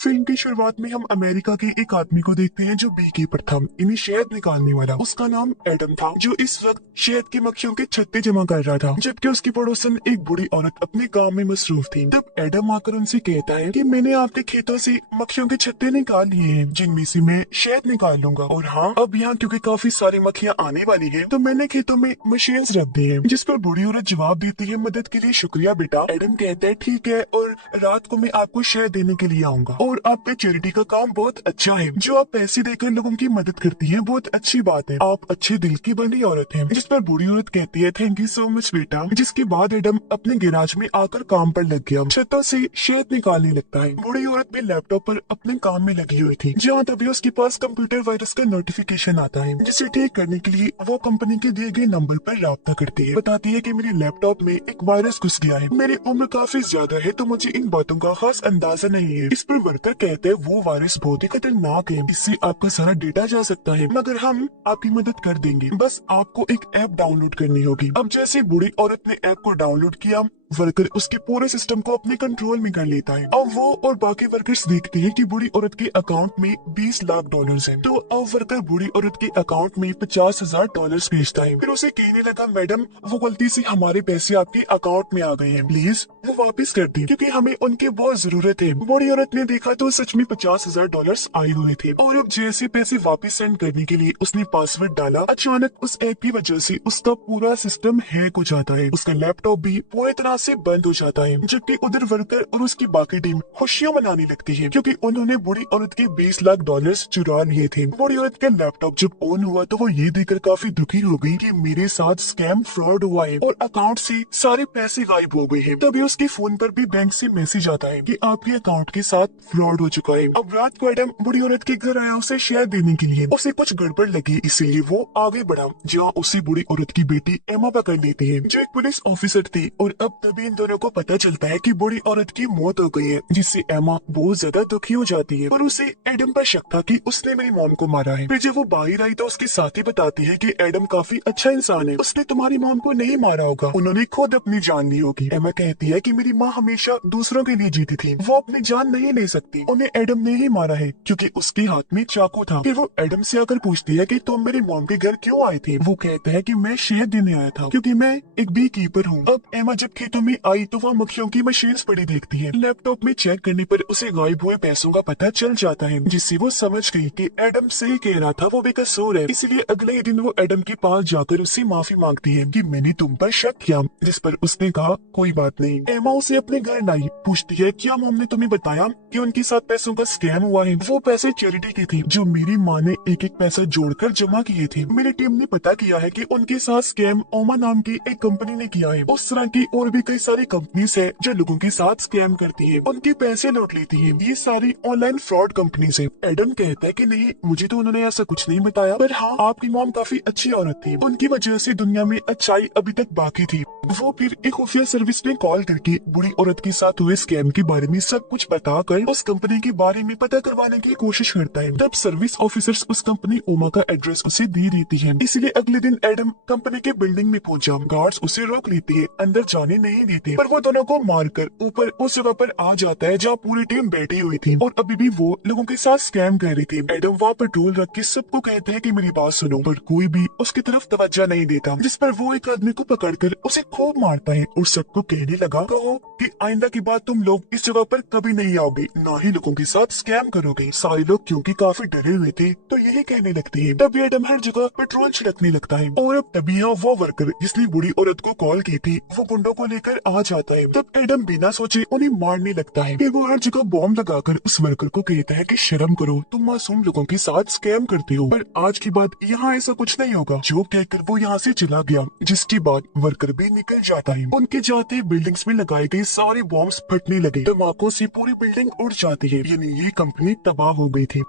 Film की शुरुआत में हम अमेरिका के एक आदमी को देखते हैं जो बी कीपर था, यानी शहद निकालने वाला। उसका नाम एडम था, जो इस वक्त शहद की मक्खियों के छत्ते जमा कर रहा था, जबकि उसकी पड़ोसन एक बूढ़ी औरत अपने काम में मसरूफ थी। तब एडम आकर उनसे कहता है कि मैंने आपके खेतों से मक्खियों के छत्ते निकाल लिए हैं, जिनमें से मैं शहद निकाल लूंगा। और हाँ, अब यहाँ क्योंकि काफी सारी मक्खियाँ आने वाली है, तो मैंने खेतों में मशीन रख दी है। जिस पर बूढ़ी औरत जवाब देती है, मदद के लिए शुक्रिया बेटा। एडम कहता है ठीक है, और रात को मैं आपको शहद देने के लिए आऊंगा। और आपका चैरिटी का काम बहुत अच्छा है, जो आप पैसे देकर लोगों की मदद करती हैं, बहुत अच्छी बात है। आप अच्छे दिल की बनी औरत हैं। जिस पर बूढ़ी औरत कहती है थैंक यू सो मच बेटा। जिसके बाद एडम अपने गैराज में आकर काम पर लग गया, छतों से शहद निकालने लगता है। बूढ़ी औरत भी लैपटॉप पर अपने काम में लगी हुई थी, जहाँ तभी उसके पास कंप्यूटर वायरस का नोटिफिकेशन आता है, जिसे ठीक करने के लिए वो कंपनी के दिए गए नंबर पर राब्ता करती है। बताती है कि मेरे लैपटॉप में एक वायरस घुस गया है, मेरी उम्र काफी ज्यादा है, तो मुझे इन बातों का खास अंदाजा नहीं है। इस पर वर्कर कहते हैं वो वायरस बहुत ही खतरनाक है, इससे आपका सारा डेटा जा सकता है, मगर हम आपकी मदद कर देंगे। बस आपको एक ऐप डाउनलोड करनी होगी। अब जैसे बूढ़ी औरत ने ऐप को डाउनलोड किया, वर्कर उसके पूरे सिस्टम को अपने कंट्रोल में कर लेता है। अब वो और बाकी वर्कर्स देखते हैं कि बूढ़ी औरत के अकाउंट में 20 लाख डॉलर्स हैं। तो अब वर्कर बूढ़ी औरत के अकाउंट में 50,000 डॉलर्स भेजता है। फिर उसे कहने लगा मैडम, वो गलती से हमारे पैसे आपके अकाउंट में आ गए हैं, प्लीज वो वापस कर दी, क्योंकि हमें उनकी बहुत जरूरत है। बूढ़ी औरत ने देखा तो सच में 50,000 डॉलर्स आए हुए थे। और अब जैसे पैसे वापस सेंड करने के लिए उसने पासवर्ड डाला, अचानक उस ऐप की वजह से उसका पूरा सिस्टम हैक हो जाता है। उसका लैपटॉप भी पूरी तरह से बंद हो जाता है, जबकि उधर वर्कर और उसकी बाकी टीम खुशियां मनाने लगती है, क्योंकि उन्होंने बूढ़ी औरत के 20 लाख डॉलर्स चुरा लिए थे। बूढ़ी औरत का लैपटॉप जब ऑन हुआ तो वो ये देखकर काफी दुखी हो गई कि मेरे साथ स्कैम फ्रॉड हुआ है और अकाउंट से सारे पैसे गायब हो गए हैं। तभी उसके फोन पर भी बैंक से मैसेज आता है कि आपके अकाउंट के साथ फ्रॉड हो चुका है। अब रात को एडम बूढ़ी औरत के घर आया उसे शहद देने के लिए। उसे कुछ गड़बड़ लगी, इसीलिए वो आगे बढ़ा, जहाँ उसी बूढ़ी औरत की बेटी एमा पकड़ लेती है, जो एक पुलिस ऑफिसर थी। और अब तभी इन दोनों को पता चलता है कि बूढ़ी औरत की मौत हो गई है, जिससे एमा बहुत ज्यादा दुखी हो जाती है और उसे एडम पर शक था कि उसने मेरी मॉम को मारा है। फिर जब वो बाहर आई तो उसके साथी बताती है कि एडम काफी अच्छा इंसान है, उसने तुम्हारी मॉम को नहीं मारा होगा, उन्होंने खुद अपनी जान ली होगी। एमा कहती है कि मेरी माँ हमेशा दूसरों के लिए जीती थी, वो अपनी जान नहीं ले सकती, उन्हें एडम ने ही मारा है क्योंकि उसके हाथ में चाकू था। फिर वो एडम से आकर पूछती है कि तुम मेरी मॉम के घर क्यों आए थे। वो कहता है कि मैं शहद देने आया था, क्योंकि मैं एक बी कीपर हूँ। अब एमा जब खेतों में आई तो वह मक्खियों की मशीन पड़ी देखती है। लैपटॉप में चेक करने पर उसे गायब हुए पैसों का पता चल जाता है, जिससे वो समझ गई कि एडम सही कह रहा था, वो बेकसूर है। इसलिए अगले ही दिन वो एडम के पास जाकर उससे माफी मांगती है कि मैंने तुम पर शक किया, जिस पर उसने कहा कोई बात नहीं। एमा उसे अपने घर लाई, पूछती है क्या मॉम ने तुम्हें बताया कि उनके साथ पैसों का स्कैम हुआ है। वो पैसे चैरिटी के थे, जो मेरी माँ ने एक एक पैसा जोड़कर जमा किए थे। मेरी टीम ने पता किया है कि उनके साथ स्कैम ओमा नाम की एक कंपनी ने किया है। उस तरह की और भी कई सारी कंपनीज है जो लोगों के साथ स्कैम करती है, उनके पैसे लूट लेती है। ये सारी ऑनलाइन फ्रॉड कंपनीज है। एडम कहता है कि नहीं, मुझे तो उन्होंने ऐसा कुछ नहीं बताया, पर हाँ, आपकी मॉम काफी अच्छी औरत थी, उनकी वजह से दुनिया में अच्छाई अभी तक बाकी थी। वो फिर एक खुफिया सर्विस में कॉल करके बूढ़ी औरत के साथ हुए स्कैम के बारे में सब कुछ बताकर उस कंपनी के बारे में पता करवाने की कोशिश करता है। तब सर्विस ऑफिसर्स उस कंपनी ओमा का एड्रेस उसे दे देती है। इसलिए अगले दिन एडम कंपनी के बिल्डिंग में पहुंचा। गार्ड्स उसे रोक लेते हैं, अंदर जाने नहीं देते, पर वो दोनों को मारकर ऊपर उस जगह पर आ जाता है जहाँ पूरी टीम बैठी हुई थी और अभी भी वो लोगों के साथ स्कैम कर रही थी। एडम वहाँ पेट्रोल रख के सबको कहता है कि मेरी बात सुनो, पर कोई भी उसकी तरफ तवज्जो नहीं देता, जिस पर वो एक आदमी को पकड़कर उसे खूब मारता है और सबको कहने लगा कहो कि आइंदा की बात तुम लोग इस जगह पर कभी नहीं आओगे, ना ही लोगों के साथ स्कैम करोगे। सारे लोग क्योंकि काफी डरे हुए थे तो यही कहने लगते हैं। तभी एडम हर जगह पेट्रोल छिड़कने लगता है और अब तभी यहाँ वो वर्कर जिसने बूढ़ी औरत को कॉल की थी वो गुंडों को लेकर आ जाता है। तब एडम बिना सोचे उन्हें मारने लगता है। फिर वो हर जगह बॉम्ब लगाकर उस वर्कर को कहता है कि शर्म करो, तुम मासूम लोगों के साथ स्कैम करते हो। पर आज के बाद यहाँ ऐसा कुछ नहीं होगा, जो कहकर वो यहाँ से चला गया, जिसके बाद वर्कर भी निकल जाता है। उनके जाते बिल्डिंग्स में लगाए गए सारे बॉम्ब्स फटने लगे, धमाकों से पूरी बिल्डिंग उड़ जाती है, यानी ये कंपनी तबाह हो गई थी।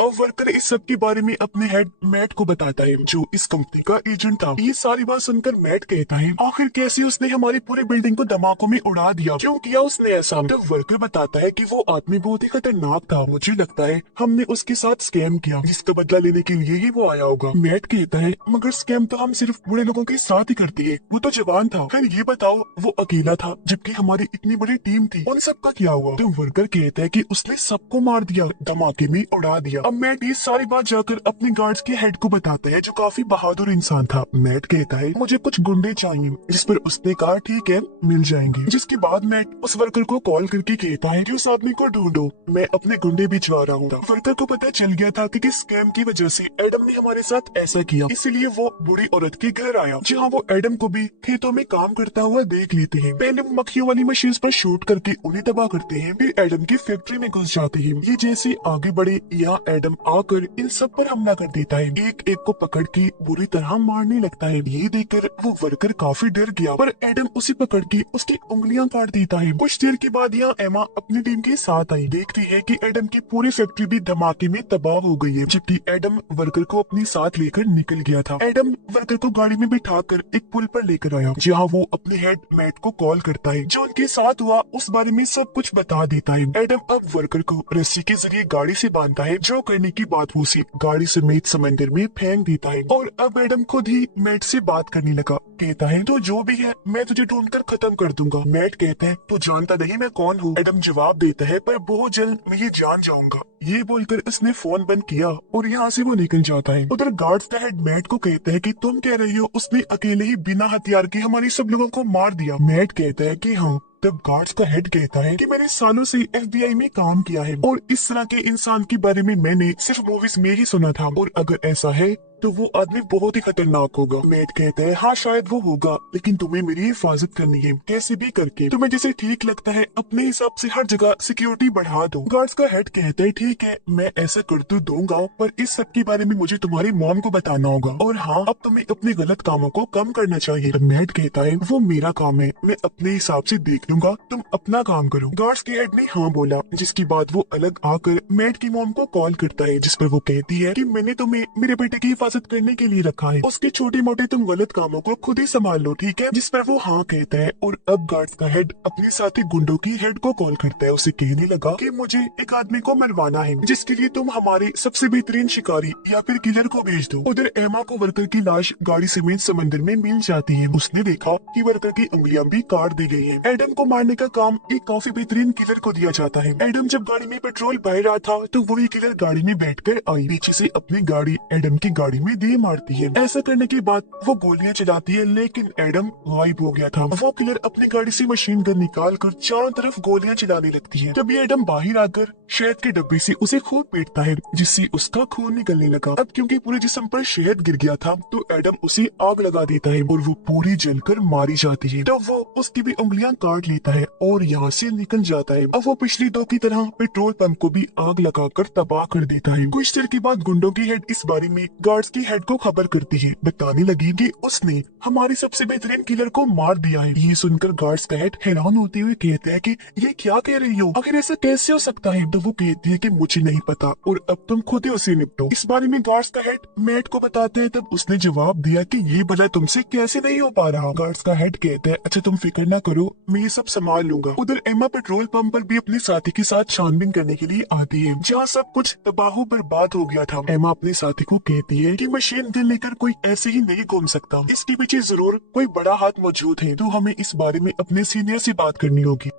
और वर्कर इस सब के बारे में अपने हेड मैट को बताता है, जो इस कंपनी का एजेंट था। ये सारी बात सुनकर मैट कहता है, आखिर कैसे उसने हमारी पूरी बिल्डिंग को धमाकों में उड़ा दिया, क्यों किया उसने ऐसा? तो वर्कर बताता है कि वो आदमी बहुत ही खतरनाक था, मुझे लगता है हमने उसके साथ स्कैम किया, जिसका बदला लेने के लिए ही वो आया होगा। मैट कहता है, मगर स्कैम तो हम सिर्फ बुरे लोगों के साथ ही करती है, वो तो जवान था। फिर ये बताओ, वो अकेला था जबकि हमारी इतनी बड़ी टीम थी, उन सबका क्या हुआ? तो वर्कर कहता है कि उसने सबको मार दिया, धमाके में उड़ा दिया। अब मैट ये सारी बात जाकर अपने गार्ड्स के हेड को बताता है, जो काफी बहादुर इंसान था। मैट कहता है, मुझे कुछ गुंडे चाहिए, जिस पर उसने कहा ठीक है मिल जाएंगे। जिसके बाद मैट उस वर्कर को कॉल करके कहता है कि उस आदमी को ढूंढो, मैं अपने गुंडे भिजवा रहा हूँ। वर्कर को पता चल गया था कि किस स्कैम की वजह से एडम ने हमारे साथ ऐसा किया, इसलिए वो बूढ़ी औरत के घर आया, जहाँ वो एडम को भी खेतों में काम करता हुआ देख लेते हैं। पहले वो मक्खियों वाली मशीन पर शूट करके उन्हें तबाह करते हैं, फिर एडम की फैक्ट्री में घुस जाते हैं। ये जैसे आगे बढ़े, यहाँ एडम आकर इन सब पर हमला कर देता है, एक एक को पकड़ के बुरी तरह मारने लगता है। ये देखकर वो वर्कर काफी डर गया, पर एडम उसे पकड़ के उसकी उंगलियां काट देता है। कुछ देर के बाद यहाँ एमा अपनी टीम के साथ आई, देखती है कि एडम की पूरी फैक्ट्री भी धमाके में तबाह हो गई है, जबकि एडम वर्कर को अपने साथ लेकर निकल गया था। एडम वर्कर को गाड़ी में बिठाकर एक पुल पर लेकर आया, जहाँ वो अपने हेड मैट को कॉल करता है, जो उनके साथ हुआ उस बारे में सब कुछ बता देता है। एडम अब वर्कर को रस्सी के जरिए गाड़ी से बांधता है, जो करने की बात वो उसे गाड़ी समेत समंदर में फेंक देता है। और अब एडम खुद ही मैट से बात करने लगा, कहता है तो जो भी है मैं तुझे ढूंढकर खत्म कर दूंगा। मैट कहता है तो जानता नहीं मैं कौन हूँ? एडम जवाब देता है, पर बहुत जल्द मैं ये जान जाऊंगा। ये बोलकर उसने फोन बंद किया और यहाँ से वो निकल जाता है। उधर गार्ड्स का हेड मैट को कहता है कि तुम कह रही हो उसने अकेले ही बिना हथियार के हमारी सब लोगों को मार दिया? मैट कहता है कि हाँ। तब गार्ड्स का हेड कहता है कि मैंने सालों से FBI में काम किया है और इस तरह के इंसान के बारे में मैंने सिर्फ मूवीज में ही सुना था, और अगर ऐसा है तो वो आदमी बहुत ही खतरनाक होगा। मैट कहता है हाँ शायद वो होगा, लेकिन तुम्हें मेरी हिफाजत करनी है, कैसे भी करके तुम्हें जैसे ठीक लगता है अपने हिसाब से हर जगह सिक्योरिटी बढ़ा दो। गार्ड्स का हेड कहता है ठीक है मैं ऐसा कर तो दूंगा, पर इस सब के बारे में मुझे तुम्हारी मॉम को बताना होगा, और हाँ अब तुम्हें अपने गलत कामों को कम करना चाहिए। तो मैट कहता है वो मेरा काम है, मैं अपने हिसाब से देख लूंगा, तुम अपना काम करो। गार्ड्स के हेड ने हाँ बोला, जिसके बाद वो अलग आकर मैट की मॉम को कॉल करता है, जिस पर वो कहती है कि मैंने तुम्हें मेरे बेटे की हिफाजत करने के लिए रखा है, उसके छोटे मोटे तुम गलत कामों को खुद ही संभाल लो, ठीक है? जिस पर वो हाँ कहता है। और अब गार्ड्स का हेड अपने साथी गुंडों की हेड को कॉल करता है, उसे कहने लगा कि मुझे एक आदमी को मरवाना है, जिसके लिए तुम हमारे सबसे बेहतरीन शिकारी या फिर किलर को भेज दो। उधर एमा को वर्कर की लाश गाड़ी समेत समंदर में मिल जाती है। उसने देखा कि वर्कर की उंगलियां भी काट दी गई हैं। एडम को मारने का काम एक काफी बेहतरीन किलर को दिया जाता है। एडम जब गाड़ी में पेट्रोल भर रहा था तो वही किलर गाड़ी में बैठकर आई, पीछे से अपनी गाड़ी एडम की गाड़ी में दे मारती है। ऐसा करने के बाद वो गोलियां चलाती है, लेकिन एडम गायब हो गया था। वो किलर अपनी गाड़ी से मशीन गन निकाल कर चारों तरफ गोलियां चलाने लगती है। तभी एडम बाहर आकर शहद के डब्बे से उसे खूब पीटता है, जिससे उसका खून निकलने लगा। अब क्योंकि पूरे जिस्म पर शहद गिर गया था तो एडम उसे आग लगा देता है और वो पूरी जलकर मारी जाती है। तो वो उसकी भी उंगलियां काट लेता है और यहाँ से निकल जाता है। अब वो पिछली दो की तरह पेट्रोल पंप को भी आग लगाकर तबाह कर देता है। कुछ देर के बाद गुंडों की हेड इस बारे में गार्ड्स की हेड को खबर करती है, बताने लगी कि उसने हमारे सबसे बेहतरीन किलर को मार दिया है। ये सुनकर गार्ड्स का हेड हैरान होते हुए कहते हैं कि ये क्या कह रही हो, आखिर ऐसा कैसे हो सकता है? तो वो कहती है कि मुझे नहीं पता और अब तुम खुद ही उसे निपटो। इस बारे में गार्ड्स का हेड मैट को बताते हैं, तब उसने जवाब दिया कि ये भला तुमसे कैसे नहीं हो पा रहा। गार्ड्स का हेड कहता है अच्छा तुम फिक्र ना करो, मैं ये सब संभाल लूंगा। उधर एमा पेट्रोल पंप पर भी अपने साथी के साथ छानबीन करने के लिए आती है, जहाँ सब कुछ तबाह बर्बाद हो गया था। एमा अपने साथी को कहती है कि मशीन गन लेकर कोई ऐसे ही नहीं घूम सकता, इसके पीछे जरूर कोई बड़ा हाथ मौजूद है, तो हमें इस बारे में अपने सीनियर से बात करनी होगी।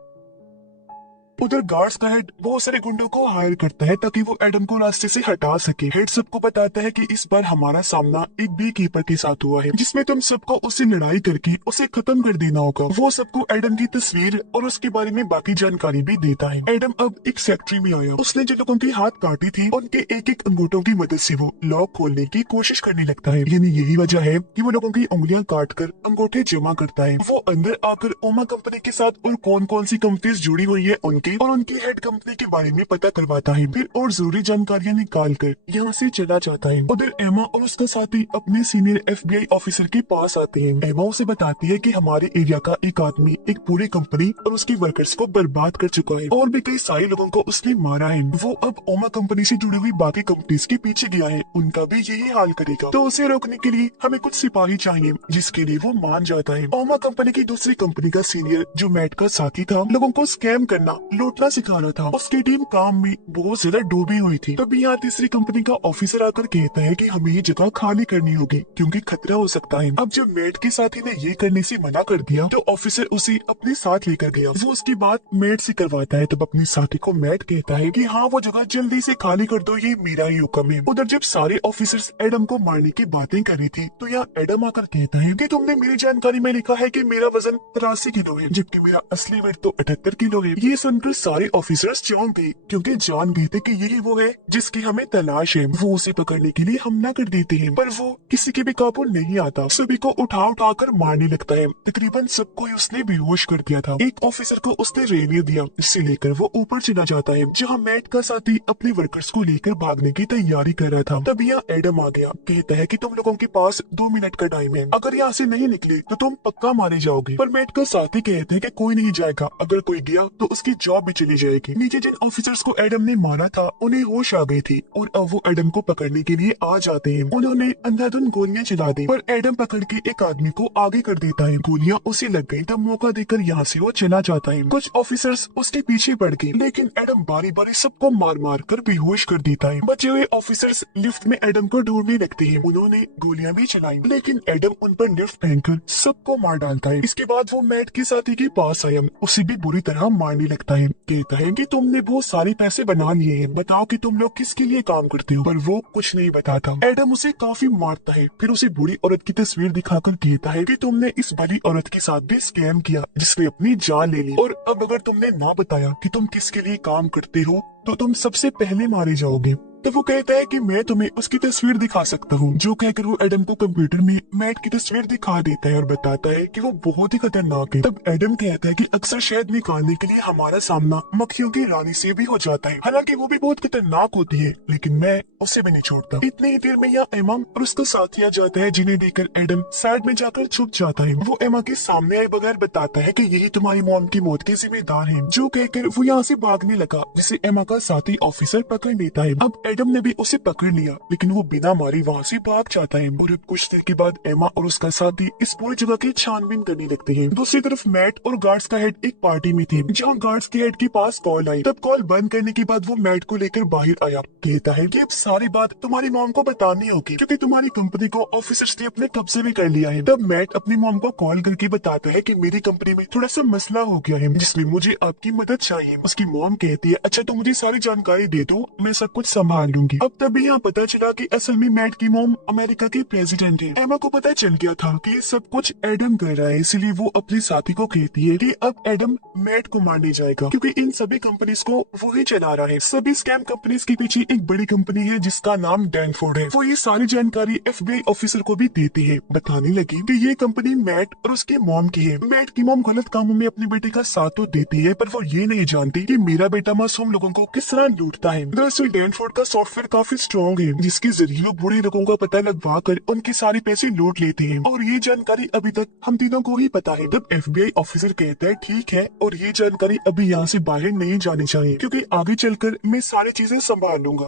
उधर गार्ड्स का हेड बहुत सारे गुंडों को हायर करता है ताकि वो एडम को रास्ते से हटा सके। हेड सबको बताता है कि इस बार हमारा सामना एक बी कीपर के साथ हुआ है, जिसमें तुम सबको उससे लड़ाई करके उसे खत्म कर देना होगा। वो सबको एडम की तस्वीर और उसके बारे में बाकी जानकारी भी देता है। एडम अब एक फैक्ट्री में आया, उसने जो लोगों की हाथ काटी थी उनके एक एक अंगूठों की मदद से वो लॉक खोलने की कोशिश करने लगता है। यानी यही वजह है कि वो लोगों की उंगलियां काट कर अंगूठे जमा करता है। वो अंदर आकर ओमा कंपनी के साथ और कौन कौन सी कंपनीज जुड़ी हुई है उनके के और उनकी हेड कंपनी के बारे में पता करवाता है, फिर और जरूरी जानकारियां निकाल कर यहाँ से चला जाता है। उधर एमा और उसका साथी अपने सीनियर FBI ऑफिसर के पास आते हैं। एमा उसे बताती है कि हमारे एरिया का एक आदमी एक पूरी कंपनी और उसकी वर्कर्स को बर्बाद कर चुका है और भी कई सारे लोगों को उसने मारा है। वो अब ओमा कंपनी से जुड़ी हुई बाकी कंपनीज के पीछे गया है, उनका भी यही हाल करेगा। तो उसे रोकने के लिए हमें कुछ सिपाही चाहिए, जिसके लिए वो मान जाता है। ओमा कंपनी की दूसरी कंपनी का सीनियर जो मैट का साथी था, लोगों को स्कैम करना, लूटना सिखा रहा था। उसकी टीम काम में बहुत ज्यादा डूबी हुई थी। तभी यहाँ तीसरी कंपनी का ऑफिसर आकर कहता है कि हमें ये जगह खाली करनी होगी क्योंकि खतरा हो सकता है। अब जब मैट के साथी ने ये करने से मना कर दिया तो ऑफिसर उसे अपने साथ लेकर गया। वो उसकी बात मैट से करवाता है। तब अपने साथी को मैट कहता है कि हाँ, वो जगह जल्दी से खाली कर दो, ये मेरा ही हुक्म है। उधर जब सारे ऑफिसर्स एडम को मारने की बातें कर रही थी तो यहाँ एडम आकर कहता है कि तुमने मेरी जानकारी में लिखा है कि मेरा वजन 83 किलो है, जबकि मेरा असली वेट तो 78 किलो है। ये सुनकर सारे ऑफिसर्स चौंक गए क्योंकि जान गए थे कि यही वो है जिसकी हमें तलाश है। वो उसे पकड़ने के लिए हमला कर देते हैं, पर वो किसी के भी काबू नहीं आता। सभी को उठा उठा कर मारने लगता है। तकरीबन सबको ही उसने बेहोश कर दिया था। एक ऑफिसर को उसने रेडियो दिया, इससे लेकर वो ऊपर चला जाता है जहाँ मैट का साथी अपने वर्कर्स को लेकर भागने की तैयारी कर रहा था। तब यहाँ एडम आ गया। कहता है कि तुम लोगों के पास 2 मिनट का टाइम है, अगर यहाँ से नहीं निकले तो तुम पक्का मारे जाओगे। पर मैट का साथी कहते हैं कि कोई नहीं जाएगा, अगर कोई गया तो उसकी जॉब भी चली जाएगी। नीचे जिन ऑफिसर्स को एडम ने मारा था उन्हें होश आ गई थी और अब वो एडम को पकड़ने के लिए आ जाते हैं। उन्होंने अंधाधुंध गोलियां चला दी, पर एडम पकड़ के एक आदमी को आगे कर देता है। गोलियां उसे लग गई। तब मौका देकर यहाँ से वो चला जाता है। कुछ ऑफिसर्स उसके पीछे पड़ गए, लेकिन एडम बारी बारी सबको मार मार कर बेहोश कर देता है। बचे हुए ऑफिसर्स लिफ्ट में एडम को ढूंढने लगते हैं। उन्होंने गोलियां भी चलाई, लेकिन एडम उन पर लिफ्ट फेंककर सबको मार डालता है। इसके बाद वो मैट के साथी के पास आया, उसे भी बुरी तरह मारने लगता है। कहता है कि तुमने बहुत सारे पैसे बना लिए हैं, बताओ कि तुम लोग किसके लिए काम करते हो। पर वो कुछ नहीं बताता। एडम उसे काफी मारता है, फिर उसे बुरी औरत की तस्वीर दिखाकर कहता है कि तुमने इस भली औरत के साथ भी स्कैम किया जिसने अपनी जान ले ली, और अब अगर तुमने ना बताया कि तुम किसके लिए काम करते हो तो तुम सबसे पहले मारे जाओगे। तो वो कहता है कि मैं तुम्हें उसकी तस्वीर दिखा सकता हूँ। जो कहकर वो एडम को कंप्यूटर में मैट की तस्वीर दिखा देता है और बताता है कि वो बहुत ही खतरनाक है। तब एडम कहता है कि अक्सर शहद निकालने के लिए हमारा सामना मक्खियों की रानी से भी हो जाता है, हालांकि वो भी बहुत खतरनाक होती है, लेकिन मैं उसे भी नहीं छोड़ता। इतनी ही देर में यहाँ एमा और उसका साथी आ जाता है, जिन्हें देखकर एडम साइड में जाकर छुप जाता है। वो एमा के सामने आए बगैर बताता है कि यही तुम्हारी मॉम की मौत के जिम्मेदार है। जो कहकर वो यहाँ से भागने लगा, जिसे एमा का साथी ऑफिसर पकड़ लेता है। अब एडम ने भी उसे पकड़ लिया, लेकिन वो बिना मारे वहाँ से भाग जाता है। और अब कुछ देर के बाद एमा और उसका साथी इस पूरी जगह की छानबीन करने लगते हैं। दूसरी तरफ मैट और गार्ड्स का हेड एक पार्टी में थे, जहाँ गार्ड्स के हेड के पास कॉल आई। तब कॉल बंद करने के बाद वो मैट को लेकर बाहर आया। कहता है कि अब सारी बात तुम्हारी मॉम को बतानी होगी, क्योंकि तुम्हारी कंपनी को ऑफिसर्स ने अपने कब्जे में कर लिया है। तब मैट अपनी मॉम को कॉल करके बताता है कि मेरी कंपनी में थोड़ा सा मसला हो गया है, जिसमें मुझे आपकी मदद चाहिए। उसकी मॉम कहती है अच्छा तो मुझे सारी जानकारी दे दो, मैं सब कुछ संभाल लूंगी। अब तभी यहाँ पता चला कि असल में मैट की मॉम अमेरिका के प्रेसिडेंट है। एमा को पता चल गया था कि ये सब कुछ एडम कर रहा है, इसलिए वो अपने साथी को कहती है कि अब एडम मैट को मारने जाएगा, क्योंकि इन सभी कंपनीज को वो ही चला रहा है। सभी स्कैम कंपनीज के पीछे एक बड़ी कंपनी है जिसका नाम डैनफोर्ड है। वो ये सारी जानकारी FBI ऑफिसर को भी देती है। बताने लगी कि ये कंपनी मैट और उसके मॉम की है। मैट की मॉम गलत कामों में अपने बेटे का साथ तो देती है, पर वो ये नहीं जानती कि मेरा बेटा मासूम लोगों को किस तरह लूटता है। दरअसल डैनफोर्ड का सॉफ्टवेयर काफी स्ट्रॉन्ग है, जिसके जरिए लोग बुरे लोगों का पता लगवा कर उनके सारे पैसे लूट लेते हैं, और ये जानकारी अभी तक हम तीनों को ही पता है। तब FBI ऑफिसर कहता है ठीक है, और ये जानकारी अभी यहाँ से बाहर नहीं जानी चाहिए, क्योंकि आगे चलकर मैं सारी चीजें संभाल लूंगा।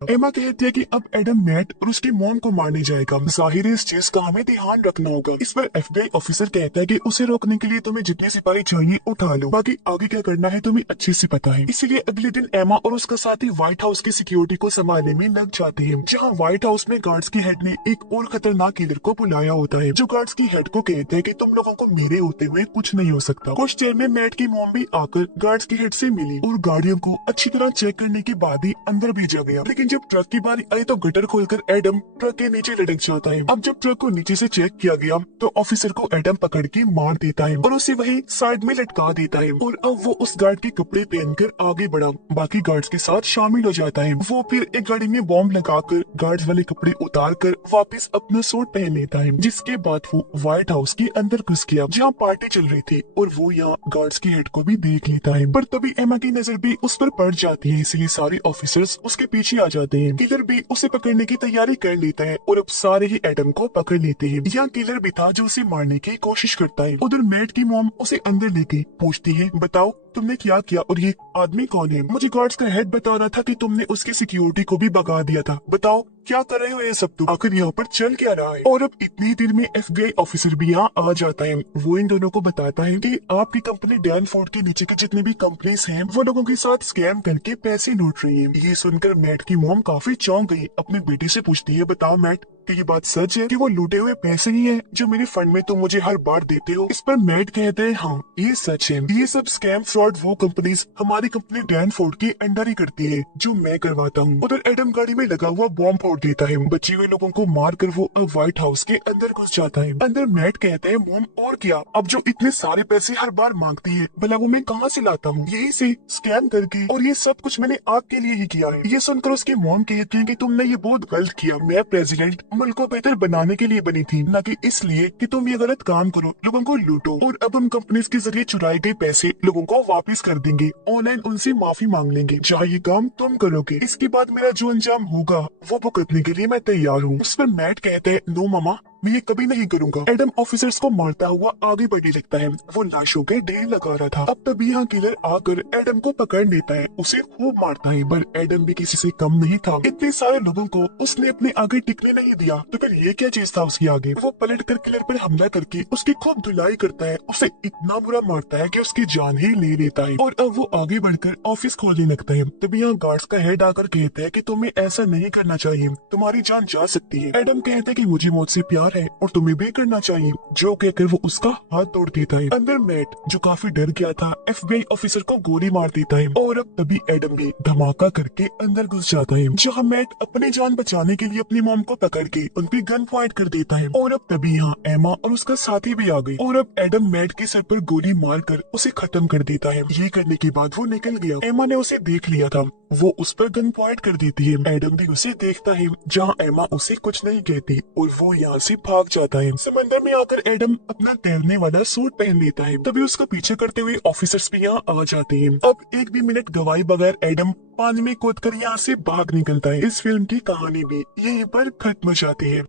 एमा कहती है कि अब एडम मैट और उसकी मॉम को मारने जाएगा। जाहिर है इस चीज का हमें ध्यान रखना होगा। इस पर FBI ऑफिसर कहता है कि उसे रोकने के लिए तुम्हें जितने सिपाही चाहिए उठा लो, बाकी आगे क्या करना है तुम्हें अच्छे से पता है। इसीलिए अगले दिन एमा और उसका साथी व्हाइट हाउस की सिक्योरिटी को संभालने में लग जाते हैं, जहाँ व्हाइट हाउस में गार्ड्स के हेड ने एक और खतरनाक किलर को बुलाया होता है, जो गार्ड्स की हेड को कहते हैं कि तुम लोगों को मेरे होते हुए कुछ नहीं हो सकता। कुछ देर में मैट की मॉम भी आकर गार्ड्स के हेड से मिली और गाड़ियों को अच्छी तरह चेक करने के बाद ही अंदर भेजा गया। लेकिन जब ट्रक की बारी आई तो गटर खोलकर एडम ट्रक के नीचे लटक जाता है। अब जब ट्रक को नीचे से चेक किया गया तो ऑफिसर को एडम पकड़ के मार देता है और उसे वही साइड में लटका देता है। और अब वो उस गार्ड के कपड़े पहनकर आगे बढ़ा, बाकी गार्ड्स के साथ शामिल हो जाता है। वो फिर एक गाड़ी में बॉम्ब लगाकर गार्ड्स वाले कपड़े उतार कर वापिस अपना सूट पहन लेता है, जिसके बाद वो व्हाइट हाउस के अंदर घुस गया जहाँ पार्टी चल रही थी और वो यहाँ गार्ड्स की हेड को भी देख लेता है। पर तभी एमा की नजर भी उस पर पड़ जाती है, इसलिए सारे ऑफिसर्स उसके पीछे आ जाते हैं। किलर भी उसे पकड़ने की तैयारी कर लेता है और अब सारे ही एडम को पकड़ लेते हैं। यहाँ किलर भी था जो उसे मारने की कोशिश करता है। उधर मैट की मॉम उसे अंदर लेके पूछती है, बताओ तुमने क्या किया और ये आदमी कौन है? मुझे गार्ड्स का हेड बता रहा था कि तुमने उसकी सिक्योरिटी को भी भगा दिया था, बताओ क्या कर रहे हो ये सब तुम? आखिर यहाँ पर चल क्या रहा है? और अब इतनी देर में FBI ऑफिसर भी यहाँ आ जाता है। वो इन दोनों को बताता है कि आपकी कंपनी डैनफोर्ड के नीचे के जितने भी कंपनीज हैं वो लोगों के साथ स्कैम करके पैसे लूट रही हैं। ये सुनकर मैट की मॉम काफी चौंक गई, अपने बेटे से पूछती है, बताओ मैट कि ये बात सच है कि वो लूटे हुए पैसे ही हैं जो मेरे फंड में तुम मुझे हर बार देते हो? इस पर मैट कहते हैं, हाँ ये सच है, ये सब स्कैम फ्रॉड वो कंपनीज हमारी कंपनी डैनफोर्ड के अंडर ही करती है जो मैं करवाता हूँ। उधर एडम गाड़ी में लगा हुआ बॉम्ब फोड़ देता है, बचे हुए लोगों को मार कर वो अब व्हाइट हाउस के अंदर घुस जाता है। अंदर मैट कहते हैं, मॉम और क्या, अब जो इतने सारे पैसे हर बार मांगती है भला वो मैं कहाँ से लाता हूँ? यही से स्कैम करके, और ये सब कुछ मैंने आपके लिए ही किया है। ये सुनकर उसके मॉम कहते हैं कि तुमने ये बहुत गलत किया, मैं प्रेसिडेंट मुल्क को बेहतर बनाने के लिए बनी थी, न कि इसलिए कि तुम ये गलत काम करो, लोगों को लूटो। और अब हम कंपनीज के जरिए चुराए गए पैसे लोगों को वापस कर देंगे, ऑनलाइन उनसे माफी मांग लेंगे, चाहे ये काम तुम करोगे। इसके बाद मेरा जो अंजाम होगा वो भुगतने के लिए मैं तैयार हूँ। उस पर मैट कहते हैं, नो मामा मैं ये कभी नहीं करूंगा। एडम ऑफिसर्स को मारता हुआ आगे बढ़ने लगता है, वो लाशों के ढेर लगा रहा था। अब तभी यहाँ किलर आकर एडम को पकड़ लेता है, उसे खूब मारता है, पर एडम भी किसी से कम नहीं था। इतने सारे लोगों को उसने अपने आगे टिकने नहीं दिया, तो फिर ये क्या चीज था उसके आगे? वो पलट कर किलर पर हमला करके उसकी खूब धुलाई करता है, उसे इतना बुरा मारता है कि उसकी जान ही ले लेता है। और अब वो आगे बढ़कर ऑफिस खोलने लगता है। तभी यहाँ गार्ड्स का हेड आकर कहता है कि तुम्हें ऐसा नहीं करना चाहिए, तुम्हारी जान जा सकती है। एडम कहता है कि मुझे मौत से प्यार है और तुम्हें भी करना चाहिए, जो कहकर वो उसका हाथ तोड़ देता है। अंदर मैट जो काफी डर गया था FBI ऑफिसर को गोली मार देता है और अब तभी एडम भी धमाका करके अंदर घुस जाता है, जहाँ मैट अपनी जान बचाने के लिए अपनी मॉम को पकड़ के उन पे गन पॉइंट कर देता है। और अब तभी यहाँ एमा और उसका साथी भी आ गई और अब एडम मैट के सर पर गोली मारकर उसे खत्म कर देता है। ये करने के बाद वो निकल गया। एमा ने उसे देख लिया था, वो उस पर गन पॉइंट कर देती है। एडम भी उसे देखता है, जहाँ एमा उसे कुछ नहीं कहती और वो यहाँ से भाग जाता है। समंदर में आकर एडम अपना तैरने वाला सूट पहन लेता है, तभी उसका पीछे करते हुए ऑफिसर्स भी यहाँ आ जाते हैं। अब एक भी मिनट गवाए बगैर एडम पानी में कूदकर यहाँ से भाग निकलता है। इस फिल्म की कहानी भी यहीं पर खत्म हो जाती है।